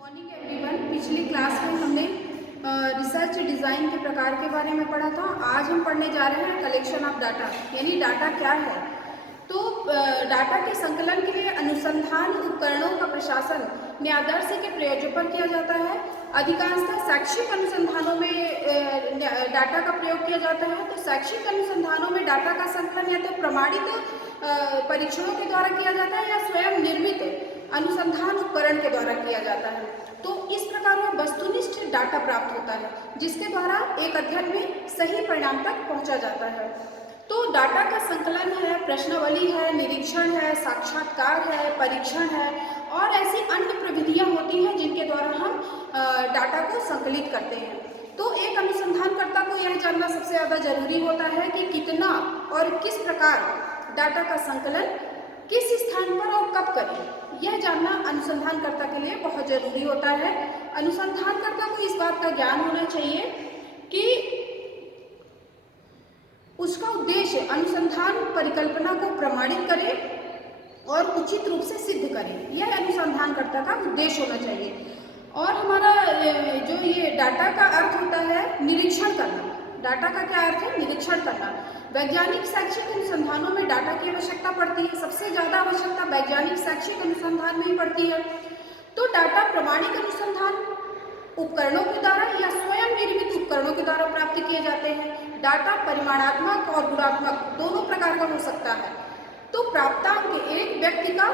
Morning everyone. पिछली class में हमने रिसर्च डिज़ाइन के प्रकार के बारे में पढ़ा था। आज हम पढ़ने जा रहे हैं कलेक्शन ऑफ डाटा, यानी डाटा क्या है। तो डाटा के संकलन के लिए अनुसंधान उपकरणों का प्रशासन न्यायादर्श के प्रयोजन पर किया जाता है। अधिकांशतः शैक्षिक अनुसंधानों में डाटा का प्रयोग किया जाता है। तो शैक्षिक अनुसंधानों में डाटा का संकलन या तो प्रमाणित परीक्षणों के द्वारा किया जाता है या स्वयं निर्मित अनुसंधान उपकरण के द्वारा किया जाता है। तो इस प्रकार वह वस्तुनिष्ठ डाटा प्राप्त होता है जिसके द्वारा एक अध्ययन में सही परिणाम तक पहुंचा जाता है। तो डाटा का संकलन है, प्रश्नावली है, निरीक्षण है, साक्षात्कार है, परीक्षण है और ऐसी अन्य प्रविधियां होती हैं जिनके द्वारा हम डाटा को संकलित करते हैं। तो एक अनुसंधानकर्ता को यह जानना सबसे ज़्यादा जरूरी होता है कि कितना और किस प्रकार डाटा का संकलन किस स्थान पर और कब करें। यह जानना अनुसंधानकर्ता के लिए बहुत जरूरी होता है। अनुसंधानकर्ता को इस बात का ज्ञान होना चाहिए कि उसका उद्देश्य अनुसंधान परिकल्पना को प्रमाणित करे और उचित रूप से सिद्ध करे। यह अनुसंधानकर्ता का उद्देश्य होना चाहिए। और हमारा जो ये डाटा का अर्थ होता है निरीक्षण करना। डाटा का क्या अर्थ है? निरीक्षण करना। वैज्ञानिक शैक्षिक अनुसंधानों में डाटा की आवश्यकता पड़ती है। सबसे ज़्यादा आवश्यकता वैज्ञानिक शैक्षिक अनुसंधान में ही पड़ती है। तो डाटा प्रमाणिक अनुसंधान उपकरणों के द्वारा या स्वयं निर्मित उपकरणों के द्वारा प्राप्त किए जाते हैं। डाटा परिमाणात्मक और गुणात्मक दोनों प्रकार का हो सकता है। तो प्राप्तांक एक व्यक्ति का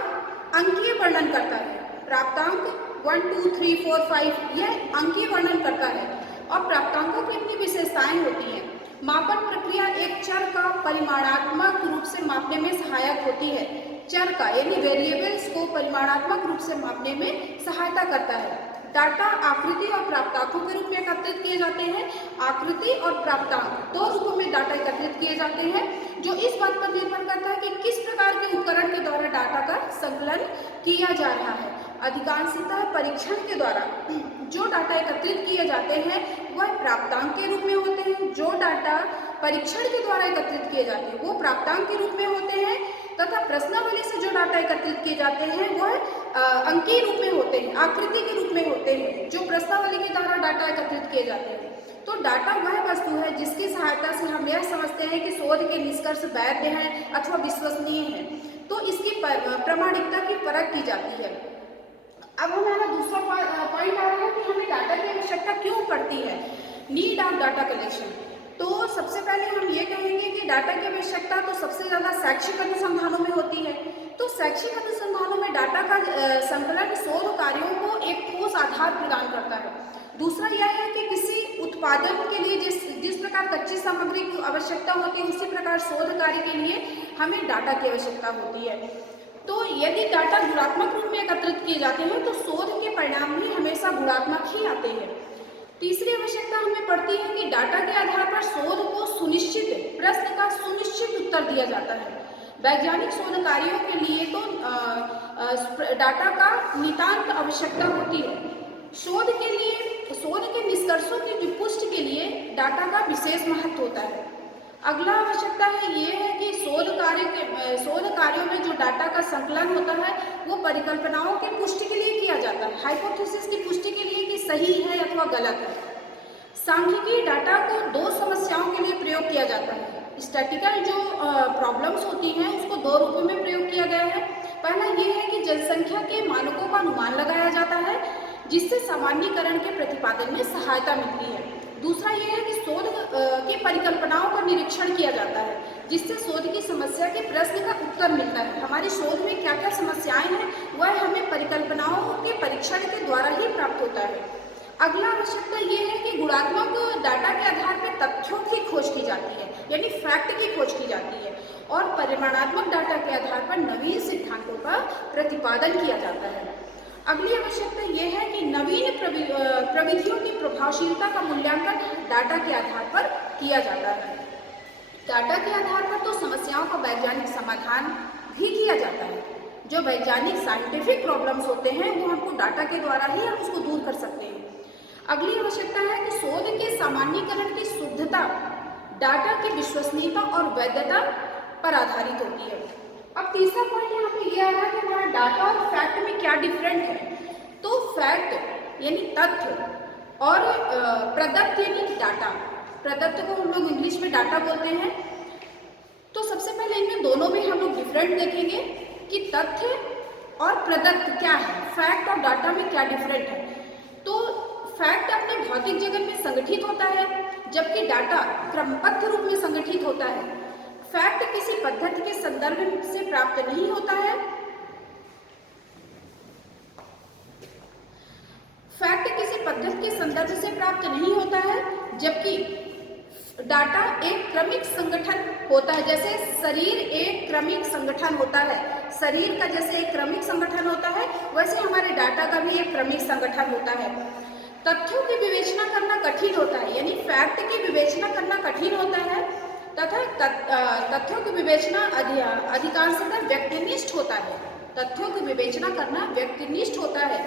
अंकीय वर्णन करता है। प्राप्तांक 1, 2, 3, 4, 5 यह अंकीय वर्णन करता है और प्राप्तांकों की अपनी विशेषताएं होती हैं। मापन प्रक्रिया एक चर का परिमाणात्मक रूप से मापने में सहायक होती है। चर का यानी वेरिएबल्स को परिमाणात्मक रूप से मापने में सहायता करता है। डाटा आकृति और प्राप्तांकों के रूप में एकत्रित किए जाते हैं। आकृति और प्राप्तांक दो रूपों में डाटा एकत्रित किए जाते हैं जो इस बात पर निर्भर करता है कि किस प्रकार के उपकरण के द्वारा डाटा का संकलन किया जा रहा है। अधिकांशतः परीक्षण के द्वारा जो डाटा एकत्रित किए जाते हैं वह प्राप्तांक के रूप में होते हैं। जो डाटा परीक्षण के द्वारा एकत्रित किए जाते हैं वो प्राप्तांक के रूप में होते हैं तथा प्रश्नावली से जो डाटा एकत्रित किए जाते हैं वह अंकीय रूप में होते हैं, आकृति के रूप में होते हैं जो प्रश्नावली के द्वारा डाटा एकत्रित किए जाते हैं। तो डाटा वह वस्तु है जिसकी सहायता से हम यह समझते हैं कि शोध के निष्कर्ष वैध हैं अथवा विश्वसनीय हैं। तो इसकी प्रामाणिकता की परख की जाती है। अब हमारा दूसरा पॉइंट आ रहा है कि हमें डाटा की आवश्यकता क्यों पड़ती है। Need of data collection. तो सबसे पहले हम ये कहेंगे कि डाटा की आवश्यकता तो सबसे ज़्यादा शैक्षिक अनुसंधानों में होती है। तो शैक्षिक अनुसंधानों में डाटा का संकलन शोध कार्यों को एक ठोस आधार प्रदान करता है। दूसरा यह है कि किसी उत्पादन के लिए जिस प्रकार कच्ची सामग्री की आवश्यकता होती है उसी प्रकार शोध कार्य के लिए हमें डाटा की आवश्यकता होती है। तो यदि डाटा गुणात्मक रूप में एकत्रित किए जाते हैं तो शोध के परिणाम भी हमेशा गुणात्मक ही आते हैं। तीसरी आवश्यकता हमें पड़ती है कि डाटा के आधार पर शोध को सुनिश्चित प्रश्न का सुनिश्चित उत्तर दिया जाता है। वैज्ञानिक शोध कार्यों के लिए तो डाटा का नितांत आवश्यकता होती है। शोध के निष्कर्षों की पुष्टि के लिए डाटा का विशेष महत्व होता है। अगला आवश्यकता है ये है कि शोध कार्यों में जो डाटा का संकलन होता है वो परिकल्पनाओं की पुष्टि के लिए किया जाता है। हाइपोथेसिस की पुष्टि के लिए कि सही है अथवा गलत है। सांख्यिकीय डाटा को दो समस्याओं के लिए प्रयोग किया जाता है। स्टैटिकल जो प्रॉब्लम्स होती हैं उसको दो रूपों में प्रयोग किया गया है। पहला ये है कि जनसंख्या के मानकों का अनुमान लगाया जाता है जिससे सामान्यीकरण के प्रतिपादन में सहायता मिलती है। दूसरा यह है कि शोध की परिकल्पनाओं का निरीक्षण किया जाता है जिससे शोध की समस्या के प्रश्न का उत्तर मिलता है। हमारी शोध में क्या क्या समस्याएं हैं वह हमें परिकल्पनाओं के परीक्षण के द्वारा ही प्राप्त होता है। अगला आवश्यकता ये है कि गुणात्मक डाटा के आधार पर तथ्यों की खोज की जाती है, यानी फैक्ट की खोज की जाती है और परिमाणात्मक डाटा के आधार पर नवीन सिद्धांतों का प्रतिपादन किया जाता है। अगली आवश्यकता यह है कि नवीन प्रविधियों की प्रभावशीलता का मूल्यांकन डाटा के आधार पर किया जाता है। डाटा के आधार पर तो समस्याओं का वैज्ञानिक समाधान भी किया जाता है। जो वैज्ञानिक साइंटिफिक प्रॉब्लम्स होते हैं वो हमको डाटा के द्वारा ही हम उसको दूर कर सकते हैं। अगली आवश्यकता है कि शोध के सामान्यीकरण की शुद्धता डाटा की विश्वसनीयता और वैधता पर आधारित होती है। अब तीसरा पॉइंट यहाँ पे ये आ रहा है कि हमारा डाटा और फैक्ट में क्या डिफरेंट है। तो फैक्ट यानी तथ्य और प्रदत्त यानी डाटा। प्रदत्त को हम लोग इंग्लिश में डाटा बोलते हैं। तो सबसे पहले इनमें दोनों में हम लोग डिफरेंट देखेंगे कि तथ्य और प्रदत्त क्या है, फैक्ट और डाटा में क्या डिफरेंट है। तो फैक्ट अपने भौतिक जगत में संगठित होता है, जबकि डाटा क्रमबद्ध रूप में संगठित होता है। फैक्ट किसी पद्धति के संदर्भ से प्राप्त नहीं होता है। फैक्ट किसी पद्धति के संदर्भ से प्राप्त नहीं होता है, जबकि डाटा एक क्रमिक संगठन होता है। जैसे शरीर एक क्रमिक संगठन होता है, शरीर का जैसे एक क्रमिक संगठन होता है, वैसे हमारे डाटा का भी एक क्रमिक संगठन होता है। तथ्यों की विवेचना करना कठिन होता है, यानी फैक्ट की विवेचना करना कठिन होता है, तथा तथ्यों की विवेचना अधिकांशतः व्यक्तिनिष्ठ होता है। तथ्यों की विवेचना करना व्यक्तिनिष्ठ होता है।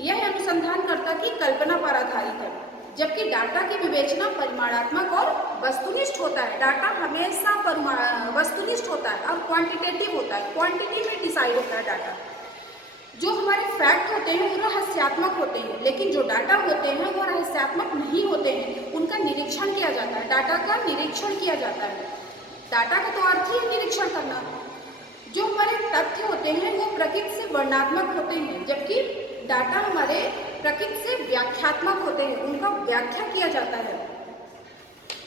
यह अनुसंधानकर्ता की कल्पना पर आधारित है, जबकि डाटा की विवेचना परिमाणात्मक और वस्तुनिष्ठ होता है। डाटा हमेशा वस्तुनिष्ठ होता है और क्वांटिटेटिव होता है, क्वांटिटी में डिसाइड होता है डाटा। जो हमारे फैक्ट होते हैं वो रहस्यात्मक होते हैं, लेकिन जो डाटा होते हैं वो रहस्यात्मक नहीं होते हैं, उनका निरीक्षण किया जाता है, डाटा का निरीक्षण किया जाता है। डाटा का तो अर्थ ही है निरीक्षण करना। जो हमारे तथ्य होते हैं वो प्रकृति से वर्णनात्मक होते हैं, जबकि डाटा हमारे प्रकृति से व्याख्यात्मक होते हैं, उनका व्याख्या किया जाता है।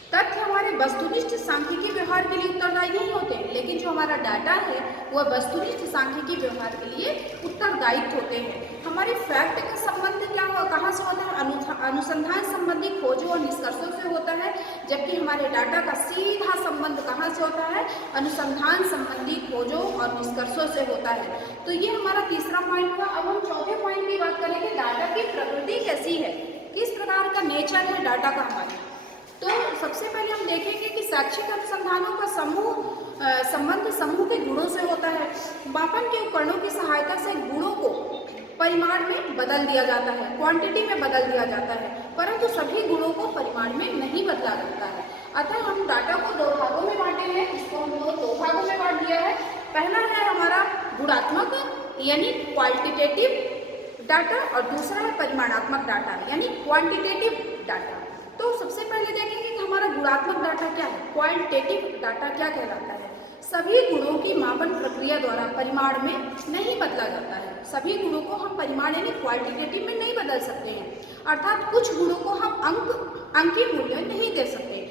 तथ्य हमारे वस्तुनिष्ठ सांख्यिकी व्यवहार के लिए उत्तरदायी नहीं होते, लेकिन जो हमारा डाटा है वह वस्तुनिष्ठ सांख्यिकी व्यवहार के लिए उत्तरदायित्व होते हैं। हमारे फैक्ट का संबंध क्या हो, कहाँ से होता है, अनुसंधान संबंधी खोजों और निष्कर्षों से होता है, जबकि हमारे डाटा का सीधा संबंध कहाँ से होता है, अनुसंधान संबंधी खोजों और निष्कर्षों से होता है। तो ये हमारा तीसरा पॉइंट हुआ। अब हम चौथे पॉइंट की बात करेंगे, डाटा की प्रकृति कैसी है, किस प्रकार का नेचर है डाटा का हमारे। तो सबसे पहले हम देखेंगे कि शैक्षिक अनुसंधानों का संबंध समूह के गुणों से होता है। मापन के उपकरणों की सहायता से गुणों को परिमाण में बदल दिया जाता है, क्वांटिटी में बदल दिया जाता है, परंतु सभी गुणों को परिमाण में नहीं बदला जाता है। अतः हम डाटा को दो भागों में बांटे हैं, इसको हम लोग दो भागों में बांट दिया है। पहला है हमारा गुणात्मक यानी क्वालिटेटिव डाटा और दूसरा है परिमाणात्मक डाटा यानी क्वांटिटेटिव डाटा। तो सबसे पहले देखेंगे कि हमारा गुणात्मक डाटा क्या है, क्वालिटेटिव डाटा क्या कहलाता है। सभी गुणों की मापन प्रक्रिया द्वारा परिमाण में नहीं बदला जाता है। सभी गुणों को हम परिमाण यानी क्वालिटेटिव में नहीं बदल सकते हैं, अर्थात कुछ गुणों को हम अंकीय मूल्य नहीं दे सकते,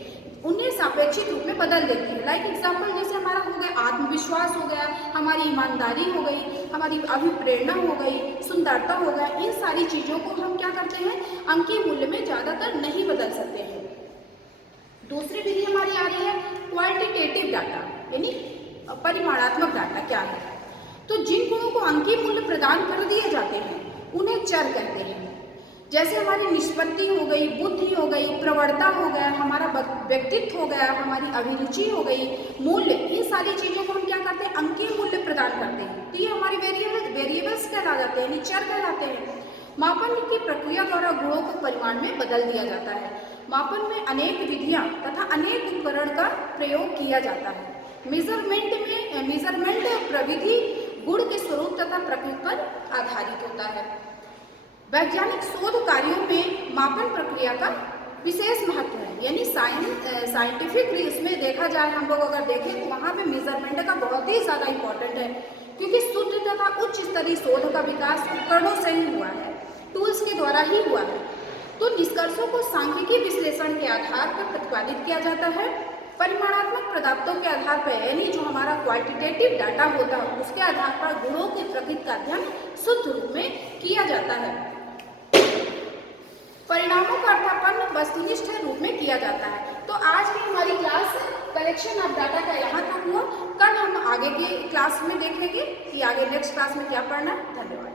उन्हें सापेक्षिक रूप में बदल देते हैं। लाइक एग्जाम्पल जैसे हमारा हो गया आत्मविश्वास हो गया, हमारी ईमानदारी हो गई, हमारी अभिप्रेरणा हो गई, सुंदरता हो गया, इन सारी चीज़ों को हम क्या करते हैं, अंकीय मूल्य में ज़्यादातर नहीं बदल सकते हैं। दूसरी विधि हमारी आ रही है क्वालिटेटिव डाटा यानी परिमाणात्मक डाटा क्या है। तो जिन गुणों को अंकीय मूल्य प्रदान कर दिए जाते हैं उन्हें चर कहते हैं। जैसे हमारी निष्पत्ति हो गई, बुद्धि हो गई, प्रवणता हो गया, हमारा व्यक्तित्व हो गया, हमारी अभिरुचि हो गई, मूल्य, इन सारी चीज़ों को हम क्या करते हैं, अंकीय मूल्य प्रदान करते हैं। तो ये हमारी वेरिएबल्स कहला जाते हैं, यानी चर कहलाते हैं। मापन की प्रक्रिया द्वारा गुणों को परिमाण में बदल दिया जाता है। मापन में अनेक विधियां तथा अनेक उपकरण का प्रयोग किया जाता है। मेजरमेंट प्रविधि गुण के स्वरूप तथा प्रकृति पर आधारित होता है। वैज्ञानिक शोध कार्यों में मापन प्रक्रिया का विशेष महत्व है, यानी साइंटिफिक इसमें देखा जाए, हम लोग अगर देखें तो वहाँ पे मेजरमेंट का बहुत ही ज़्यादा इम्पोर्टेंट है, क्योंकि शुद्ध तथा उच्च स्तरीय शोध का विकास उपकरणों से ही हुआ है, टूल्स के द्वारा ही हुआ है। तो निष्कर्षों को सांख्यिकीय विश्लेषण के आधार पर प्रतिपादित किया जाता है। परिमाणात्मक पदार्थों के आधार पर, यानी जो हमारा क्वांटिटेटिव डाटा होता है उसके आधार पर गुणों की प्रकृति का अध्ययन शुद्ध रूप में किया जाता है। परिणामों का अर्थापन्न वस्तुनिष्ठ रूप में किया जाता है। तो आज की हमारी क्लास कलेक्शन ऑफ डाटा का यहाँ तक हुआ। कल हम आगे की क्लास में देखेंगे कि आगे नेक्स्ट क्लास में क्या पढ़ना है। धन्यवाद।